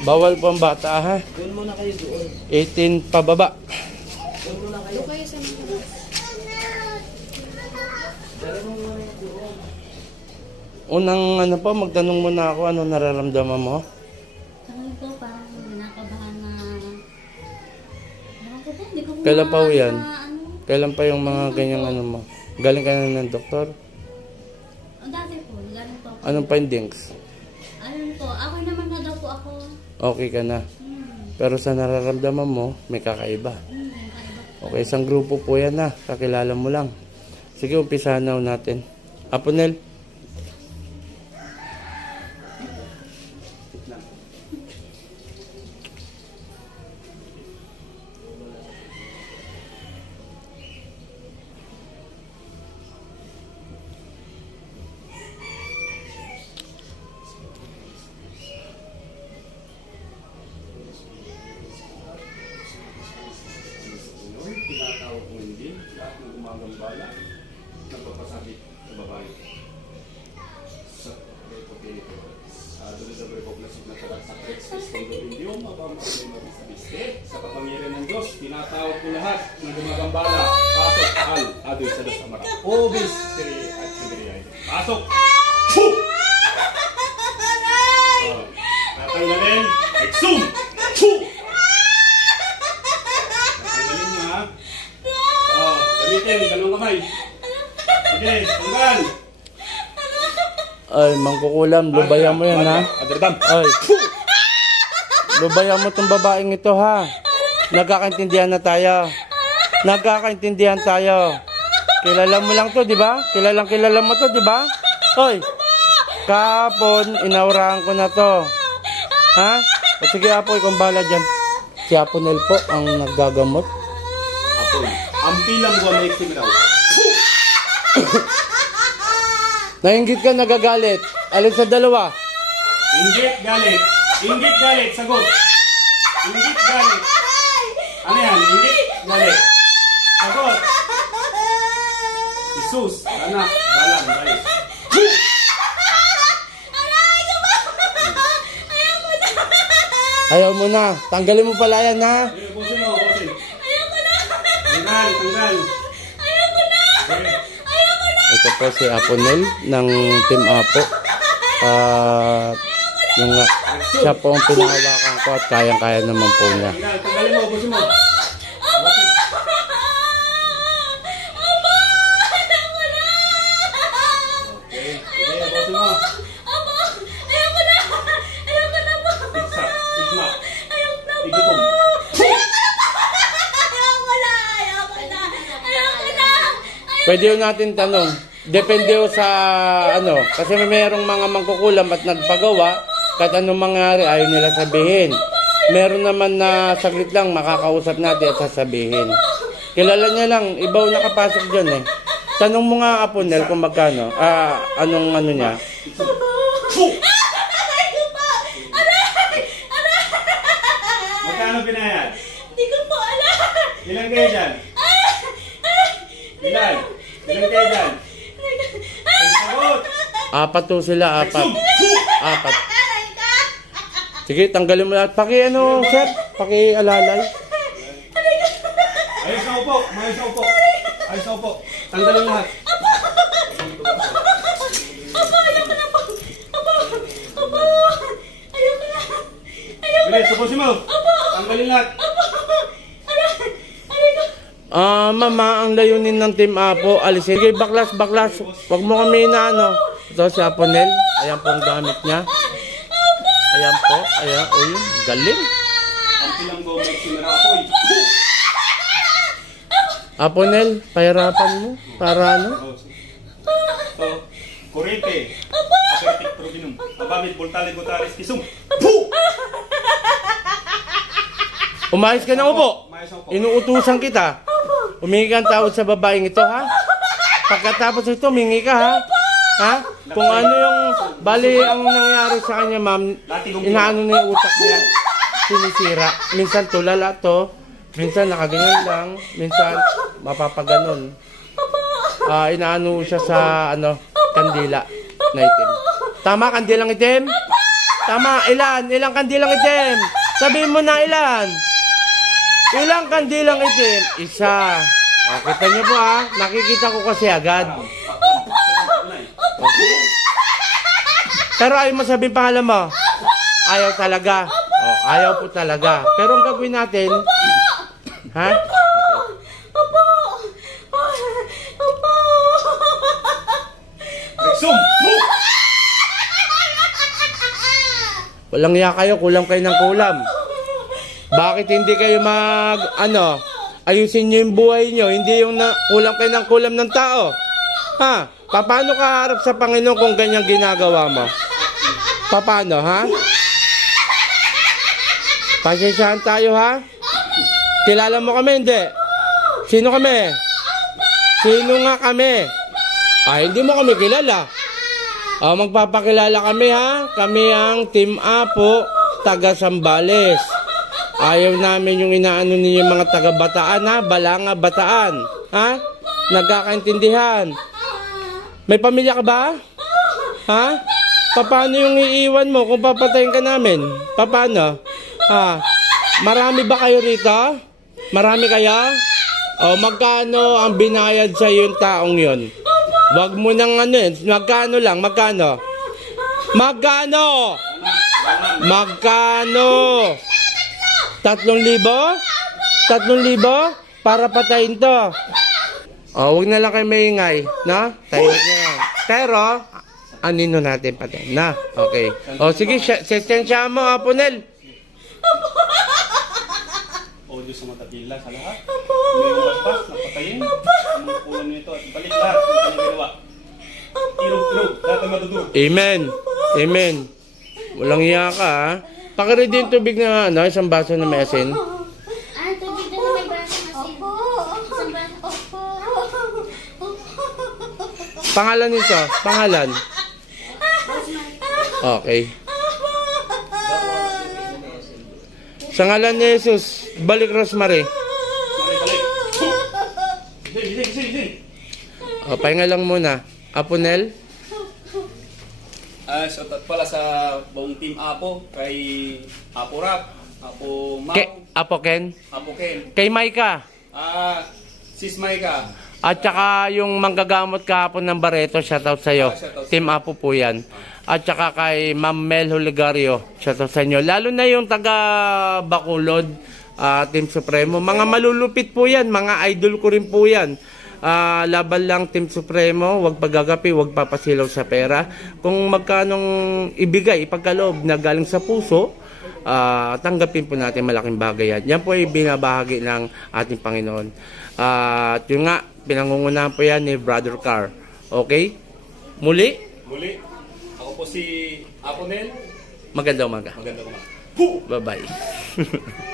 Bawal po ang bata ha. Doon muna kayo doon. 18 pababa. Doon muna kayo. kayo sa mga. Unang ano po, magtanong muna ako ano nararamdaman mo. Tangan ko, parang nakabahan na... Ko ba, hindi ko Kailan pa ho yan? ano. Kailan pa yung mga ganyang ano mo? Galing ka na ng doktor? Dati po, galing po. Anong findings? Ako naman na daw po ako. Okay ka na. Pero sa nararamdaman mo, may kakaiba. Okay, isang grupo po yan na. Kakilala mo lang. Sige, umpisahan na natin. Aponel. Lahat ng gumagambala nagpapasakit sa babae. Sa Reto Pinito. Uh, sa Repoplasyon na talag sa kung doon hindi yung mapamakalima sa bistek, sa kapangyarihan ng Diyos, tinatawag ko lahat ng gumagambala. Pasok, al, adoy sa Diyos Amara. Obis, siri, at siri, Pasok! Puh! Oh, Tatanggalin, exum! Puh! Tatanggalin niya, ha? Oh, gamitin, dalawang kamay. Sige, tanggal. Ay, mangkukulam. Lubayan mo yan ha. Adretam. Ay. Lubayan mo tong babaeng ito ha. Nagkakaintindihan na tayo. Nagkakaintindihan tayo. Kilala mo lang to, di ba? Kilalang kilala mo to, di ba? Hoy. Kahapon, inaurahan ko na to. Ha? O sige, Apo, ikaw ang bahala dyan. Si Aponel po ang naggagamot. Apoy. Ang pilang buwan na raw. Nainggit ka, nagagalit. Alin sa dalawa? Inggit galit. Inggit galit. Sagot. Inggit galit. Ano yan? Inggit galit. Sagot. Jesus. Anak. Balang. Balis. Ayaw mo na. Tanggalin mo pala yan, ha? Busin mo. Busin. Tanggal. Tanggal. Sige. Ito po si Aponel ng Team Apo. At yung nga, siya po ang pinahawakan ko at kayang-kaya naman po niya. Pwede yun natin tanong. Depende ho sa ano, kasi may merong mga mangkukulam at nagpagawa, kahit anong mangyari ayaw nila sabihin. Meron naman na saglit lang makakausap natin at sasabihin. Kilala niya lang, ibaw nakapasok dyan eh. Tanong mo nga Aponel kung magkano, ah, anong ano niya. Magkano pinayad? Hindi ko po alam. Ilan kayo dyan? Ilan? Ilan kayo dyan? Apat to sila, apat. Apat. Sige, tanggalin mo lahat. Paki ano, sir? Paki alalay. Ayos na upo! Ayos na upo! Ayos na upo! Tanggalin lahat! Bilis, subusin mo! Tanggalin lahat! Ah, mama, ang layunin ng Team Apo, alisin. Sige, baklas, baklas. Huwag mo kami na ano. Ito si Aponel. Ayan po ang gamit niya. Ayan po. Ayan. Yun, galing. Ang! Aponel, pahirapan mo. Para ano? So, kurete. Apertic probinum. Abamit voltale gutalis kisum. Puh! Umayos ka na upo. Inuutusan kita. Humingi ka ng tawad sa babaeng ito, ha? Pagkatapos ito, humingi ka, ha? Ha? Kung ano yung, bali ang nangyari sa kanya, ma'am, inaano na yung utak niya, sinisira. Minsan tulala to, minsan nakaganyan lang, minsan mapapaganon. Ah, inaano siya sa, ano, kandila na itim. Tama, kandilang itim? Tama, ilan? Ilang kandilang itim? Sabihin mo na ilan? Ilang kandilang itim? Isa. O, kita niyo po ha. Nakikita ko kasi agad. Pero ayaw mo sabihin pangalan mo. Ayaw talaga. O, ayaw po talaga. Pero ang gagawin natin... Ha? Opo! Opo! Rexum! Walang iya kayo, kulang kayo ng kulam. Bakit hindi kayo mag, ano, ayusin nyo yung buhay nyo, hindi yung na, kulang kayo ng kulam ng tao? Ha? Paano ka harap sa Panginoon kung ganyan ginagawa mo? Paano, ha? Pasensyahan tayo, ha? Kilala mo kami, hindi? Sino kami? Sino nga kami? Ah, hindi mo kami kilala. Oh, magpapakilala kami ha. Kami ang Team Apo, taga Sambales. Ayaw namin yung inaano ninyo mga taga Bataan ha, Balanga Bataan. Ha? Nagkakaintindihan. May pamilya ka ba? Ha? Paano yung iiwan mo kung papatayin ka namin? Paano? Ha? Marami ba kayo rito? Marami kaya? O magkano ang binayad sa yung taong yon? Wag mo nang ano eh. Magkano lang? Magkano? Magkano? Magkano? Tatlong libo? Tatlong libo? Para patayin to. O, wag na lang kayo maingay. Na? Tahimik na. Pero, anino natin patayin. Na? Okay. O, sige. Sesensya mo, Aponel. Audio sa matapila sa lahat. May yung basbas, napatayin. Ang mga kulang nito at balik lahat ng kanyang ginawa. Irog-irog, lahat ang madudog. Amen. Amen. Walang iya ka, ha? Pakiri din tubig na, ano, isang baso na may asin. Ah, tubig na may. Isang braso. Pangalan nito? Pangalan? Okay. Sa ngalan ni Jesus, balik Rosemary. O, pahinga lang muna. Aponel? Ah, shout out pala sa buong team Apo, kay Apo Rap, Apo Mau, Ke, Apo Ken? Apo Ken, Kay Maika? ah, Sis Maika, At saka yung manggagamot kahapon ng Barreto, shoutout sa'yo. Ah, shoutout Team Apo po yan. At saka kay Ma'am Mel Huligario, shoutout sa inyo. Lalo na yung taga Bacolod, ah, Team Supremo. Mga malulupit po yan, mga idol ko rin po yan. Ah, laban lang Team Supremo, wag paggagapi, wag papasilaw sa pera. Kung magkanong ibigay, ipagkaloob na galing sa puso, ah, tanggapin po natin malaking bagay yan. Yan po ay binabahagi ng ating Panginoon. Ah, at yun nga, pinangungunahan po yan ni Brother Carr. Okay? Muli, muli. Ako po si Apo Nel, maganda umaga. maganda na. Bye-bye.